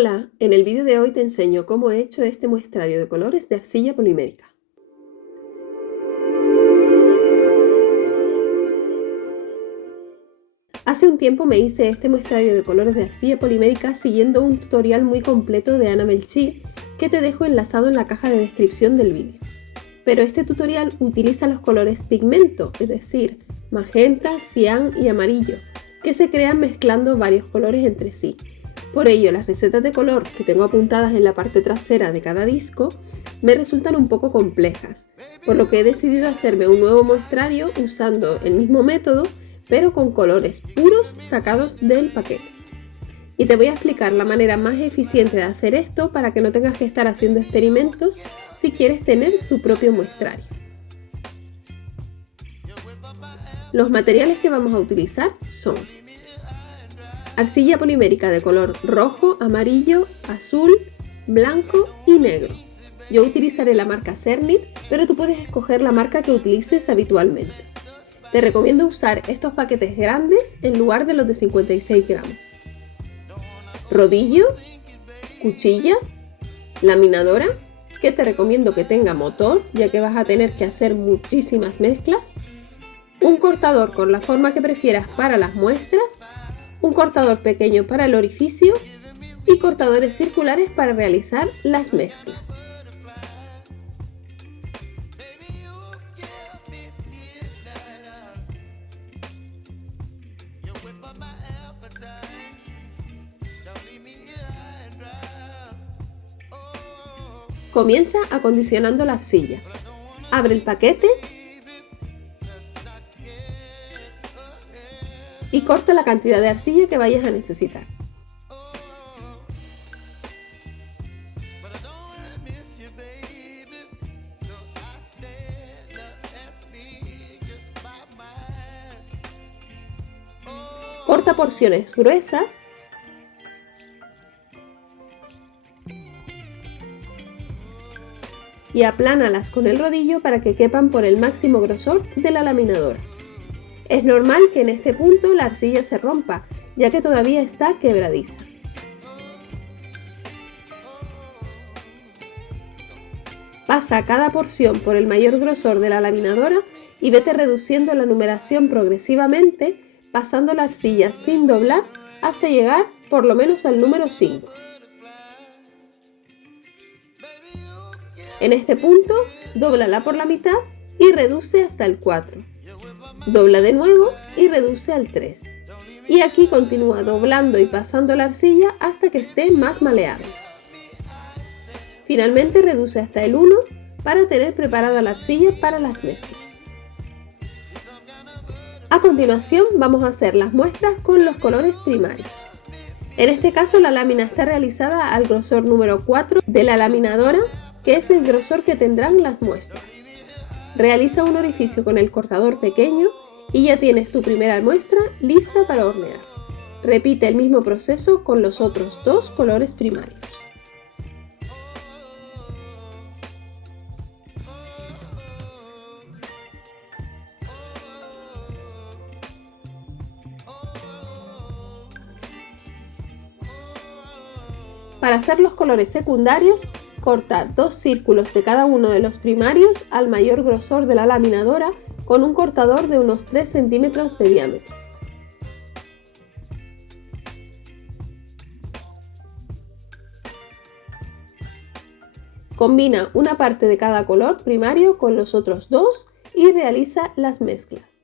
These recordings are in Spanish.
Hola, en el vídeo de hoy te enseño cómo he hecho este muestrario de colores de arcilla polimérica. Hace un tiempo me hice este muestrario de colores de arcilla polimérica siguiendo un tutorial muy completo de Ana Melchí que te dejo enlazado en la caja de descripción del vídeo. Pero este tutorial utiliza los colores pigmento, es decir, magenta, cian y amarillo, que se crean mezclando varios colores entre sí. Por ello, las recetas de color que tengo apuntadas en la parte trasera de cada disco me resultan un poco complejas, por lo que he decidido hacerme un nuevo muestrario usando el mismo método, pero con colores puros sacados del paquete. Y te voy a explicar la manera más eficiente de hacer esto para que no tengas que estar haciendo experimentos si quieres tener tu propio muestrario. Los materiales que vamos a utilizar son arcilla polimérica de color rojo, amarillo, azul, blanco y negro. Yo utilizaré la marca Cernit, pero tú puedes escoger la marca que utilices habitualmente. Te recomiendo usar estos paquetes grandes en lugar de los de 56 gramos. Rodillo, cuchilla, laminadora, que te recomiendo que tenga motor, ya que vas a tener que hacer muchísimas mezclas. Un cortador con la forma que prefieras para las muestras, un cortador pequeño para el orificio y cortadores circulares para realizar las mezclas. Comienza acondicionando la arcilla. Abre el paquete y corta la cantidad de arcilla que vayas a necesitar. Corta porciones gruesas y aplánalas con el rodillo para que quepan por el máximo grosor de la laminadora. Es normal que en este punto la arcilla se rompa, ya que todavía está quebradiza. Pasa cada porción por el mayor grosor de la laminadora y vete reduciendo la numeración progresivamente, pasando la arcilla sin doblar hasta llegar por lo menos al número 5. En este punto, dóblala por la mitad y reduce hasta el 4. Dobla de nuevo y reduce al 3. Y aquí continúa doblando y pasando la arcilla hasta que esté más maleable. Finalmente reduce hasta el 1 para tener preparada la arcilla para las mezclas. A continuación vamos a hacer las muestras con los colores primarios. En este caso la lámina está realizada al grosor número 4 de la laminadora, que es el grosor que tendrán las muestras. Realiza un orificio con el cortador pequeño y ya tienes tu primera muestra lista para hornear. Repite el mismo proceso con los otros dos colores primarios. Para hacer los colores secundarios, corta 2 círculos de cada uno de los primarios al mayor grosor de la laminadora con un cortador de unos 3 centímetros de diámetro. Combina una parte de cada color primario con los otros dos y realiza las mezclas.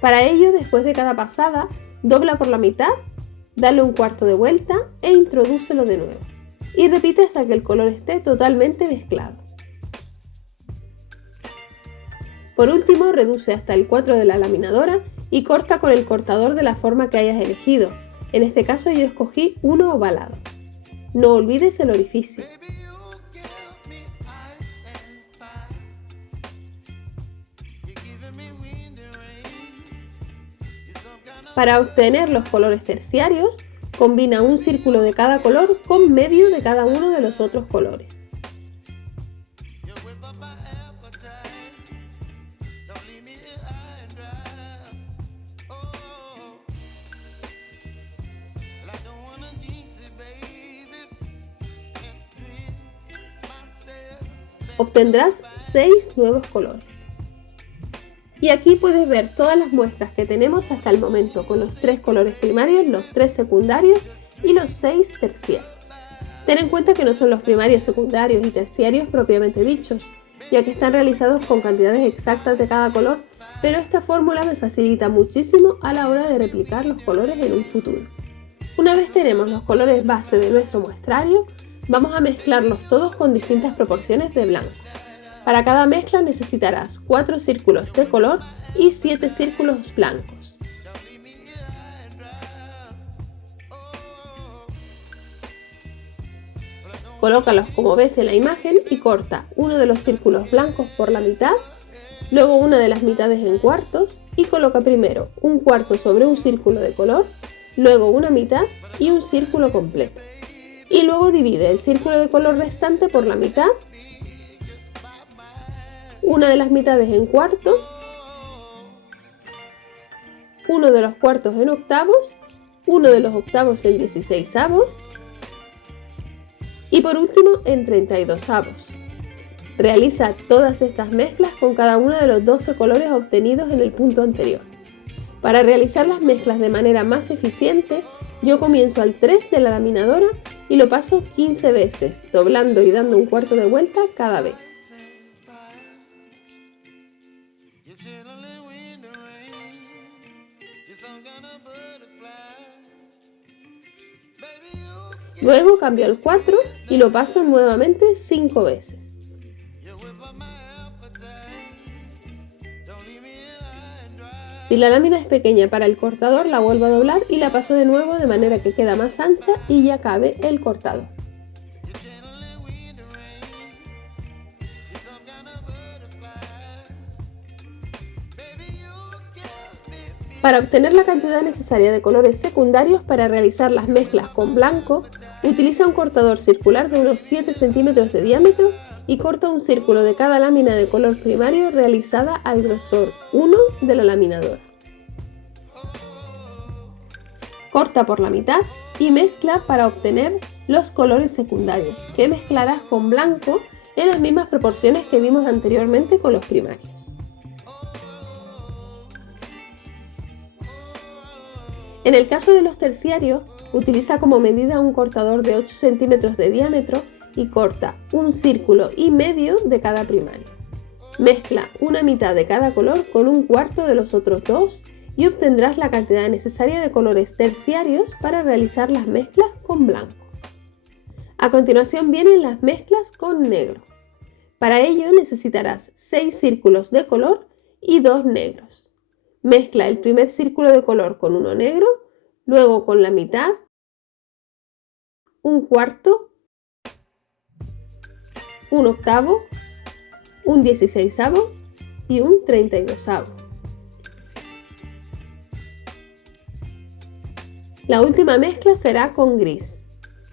Para ello, después de cada pasada, dobla por la mitad, dale un cuarto de vuelta e introdúcelo de nuevo. Y repite hasta que el color esté totalmente mezclado. Por último, reduce hasta el 4 de la laminadora y corta con el cortador de la forma que hayas elegido. En este caso yo escogí uno ovalado. No olvides el orificio. Para obtener los colores terciarios, combina un círculo de cada color con medio de cada uno de los otros colores. obtendrás 6 nuevos colores. Y aquí puedes ver todas las muestras que tenemos hasta el momento con los 3 colores primarios, los 3 secundarios y los 6 terciarios. Ten en cuenta que no son los primarios, secundarios y terciarios propiamente dichos, ya que están realizados con cantidades exactas de cada color, pero esta fórmula me facilita muchísimo a la hora de replicar los colores en un futuro. Una vez tenemos los colores base de nuestro muestrario, vamos a mezclarlos todos con distintas proporciones de blanco. Para cada mezcla necesitarás 4 círculos de color y 7 círculos blancos. Colócalos como ves en la imagen y corta uno de los círculos blancos por la mitad, luego una de las mitades en cuartos y coloca primero un cuarto sobre un círculo de color, luego una mitad y un círculo completo. Y luego divide el círculo de color restante por la mitad, una de las mitades en cuartos, uno de los cuartos en octavos, uno de los octavos en 16avos y por último en 32avos. Realiza todas estas mezclas con cada uno de los 12 colores obtenidos en el punto anterior. Para realizar las mezclas de manera más eficiente, yo comienzo al 3 de la laminadora y lo paso 15 veces, doblando y dando un cuarto de vuelta cada vez. Luego cambio al 4 y lo paso nuevamente 5 veces. Si la lámina es pequeña para el cortador, la vuelvo a doblar y la paso de nuevo de manera que queda más ancha y ya cabe el cortador. Para obtener la cantidad necesaria de colores secundarios para realizar las mezclas con blanco, utiliza un cortador circular de unos 7 centímetros de diámetro y corta un círculo de cada lámina de color primario realizada al grosor 1 de la laminadora. Corta por la mitad y mezcla para obtener los colores secundarios, que mezclarás con blanco en las mismas proporciones que vimos anteriormente con los primarios. En el caso de los terciarios, utiliza como medida un cortador de 8 centímetros de diámetro y corta un círculo y medio de cada primario. Mezcla una mitad de cada color con un cuarto de los otros dos y obtendrás la cantidad necesaria de colores terciarios para realizar las mezclas con blanco. A continuación vienen las mezclas con negro. Para ello necesitarás 6 círculos de color y 2 negros. Mezcla el primer círculo de color con uno negro, luego con la mitad, un cuarto, un octavo, un 16avo y un 32avo. La última mezcla será con gris.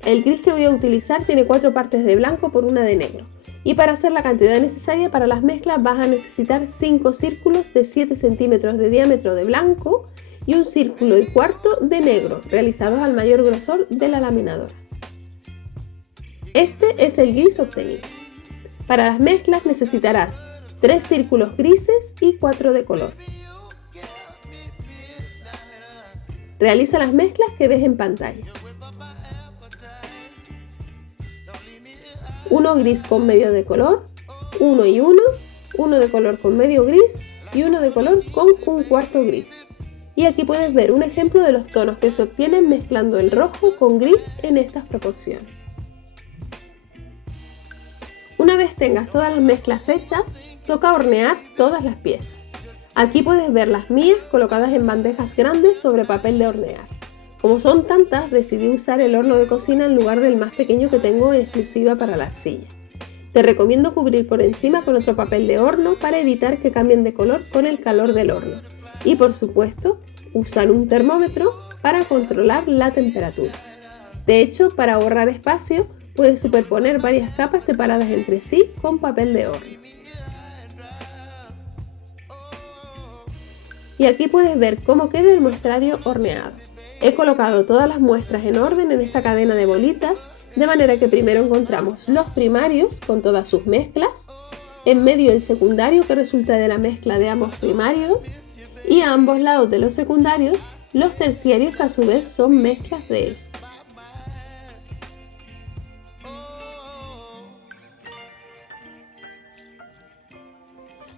El gris que voy a utilizar tiene 4 partes de blanco por una de negro. Y para hacer la cantidad necesaria para las mezclas vas a necesitar 5 círculos de 7 centímetros de diámetro de blanco y un círculo y cuarto de negro, realizados al mayor grosor de la laminadora. Este es el gris obtenido. Para las mezclas necesitarás 3 círculos grises y 4 de color. Realiza las mezclas que ves en pantalla. Uno gris con medio de color, uno y uno de color con medio gris y uno de color con un cuarto gris. Y aquí puedes ver un ejemplo de los tonos que se obtienen mezclando el rojo con gris en estas proporciones. Una vez tengas todas las mezclas hechas, toca hornear todas las piezas. Aquí puedes ver las mías colocadas en bandejas grandes sobre papel de hornear. Como son tantas, decidí usar el horno de cocina en lugar del más pequeño que tengo en exclusiva para la arcilla. Te recomiendo cubrir por encima con otro papel de horno para evitar que cambien de color con el calor del horno. Y por supuesto, usar un termómetro para controlar la temperatura. De hecho, para ahorrar espacio, puedes superponer varias capas separadas entre sí con papel de horno. Y aquí puedes ver cómo queda el muestrario horneado. He colocado todas las muestras en orden en esta cadena de bolitas, de manera que primero encontramos los primarios con todas sus mezclas, en medio el secundario que resulta de la mezcla de ambos primarios y a ambos lados de los secundarios los terciarios que a su vez son mezclas de estos.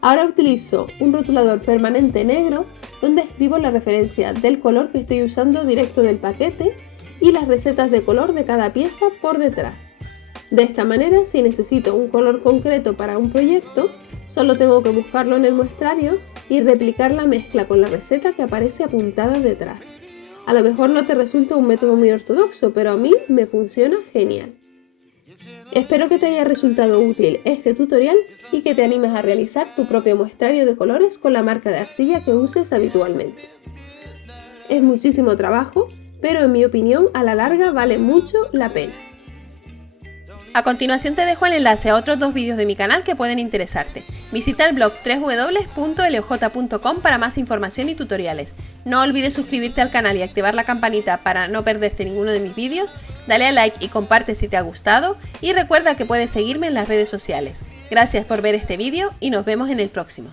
Ahora utilizo un rotulador permanente negro donde escribo la referencia del color que estoy usando directo del paquete y las recetas de color de cada pieza por detrás. De esta manera, si necesito un color concreto para un proyecto, solo tengo que buscarlo en el muestrario y replicar la mezcla con la receta que aparece apuntada detrás. A lo mejor no te resulta un método muy ortodoxo, pero a mí me funciona genial. Espero que te haya resultado útil este tutorial y que te animes a realizar tu propio muestrario de colores con la marca de arcilla que uses habitualmente. Es muchísimo trabajo, pero en mi opinión a la larga vale mucho la pena. A continuación te dejo el enlace a otros 2 vídeos de mi canal que pueden interesarte. Visita el blog www.loj.com para más información y tutoriales. No olvides suscribirte al canal y activar la campanita para no perderte ninguno de mis vídeos. Dale a like y comparte si te ha gustado y recuerda que puedes seguirme en las redes sociales. Gracias por ver este vídeo y nos vemos en el próximo.